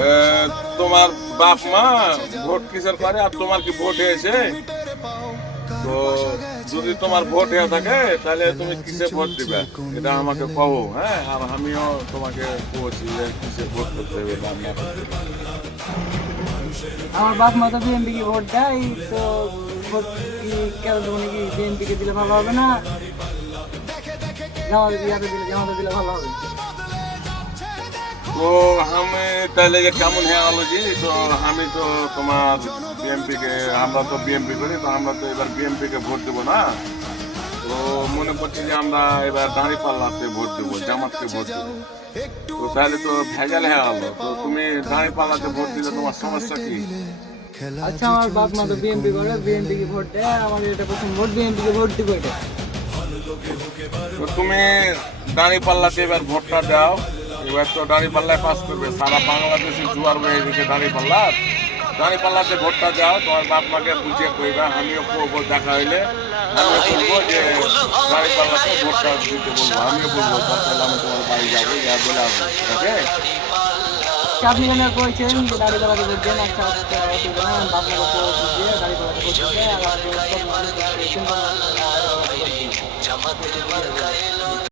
এ, তোমার বাপ মা ভোট কিসের করে আর তোমার কি ভোট হয়েছে? তো যদি তোমার ভোট হয়ে থাকে তাহলে তুমি কিসে ভোট দিবে এটা আমাকে কহো, হ্যাঁ? আর আমিও তোমাকে বলছি যে কিসে ভোট করতে হবে বা না করতে হবে। আমার বাপ মা তো বিএনপি কে ভোট দেয়, তো ভোট কি কেন দেবো নাকি? বিএনপি কে দিলে ভালো হবে না, জামাতে দিলে ভালো হবে? তো আমি তাহলে যে কেমন হয়ে গেল কি, তো আমি তো তোমার বিএমপি কে, আমরা তো বিএমপি করি, তো আমরা তো এবার বিএমপি কে ভোট দেবো না। তো মনে করছি যে আমরা এবার দাঁড়িপাল্লাতে ভোট দেবো, জামাতকে ভোট দেবো। তো তাহলে তো ভেজাল হয়ে গেল। তো তুমি দাঁড়িপাল্লাতে ভোট দিলে তোমার সমস্যা কি? আচ্ছা, আমার বাপ মা তো বিএনপি করে, বিএনপি কে ভোট দেয়, আমার এটা প্রথম ভোট, বিএনপি কে ভোট দিব এটা। তো তুমি দাঁড়িপাল্লাতে এবার ভোটটা দাও। এবার তো দাঁড়িপাল্লায় পাস করবে, সারা বাংলাদেশে জোয়ার বয়ে দিচ্ছে দাঁড়িপাল্লা। দাঁড়িপাল্লাতে ভোটটা দাও, তোমার বাপ মাকে বুঝিয়ে কইবা, আমিও করবো, দেখা হইলে আমিও বলবো যে দাঁড়িপাল্লাতে ভোটটা দিতে বলবো, আমিও বলবো, তাহলে আমি তোমার বাড়ি যাবো, যা বলে আসবো, ঠিক আছে? আচ্ছা, আপনি যেন করেছেন যে দাড়ি পাল্লাতে ভোট দেন, আচ্ছা আচ্ছা, অসুবিধা নেই, বাপ মাকে বুঝিয়ে দাড়ি পাল্লাতে ভোট দিতে, আর আপনি সব মানুষ চিন্তা ভাবনা করে দাড়ি পাল্লাতে ভোট দিন।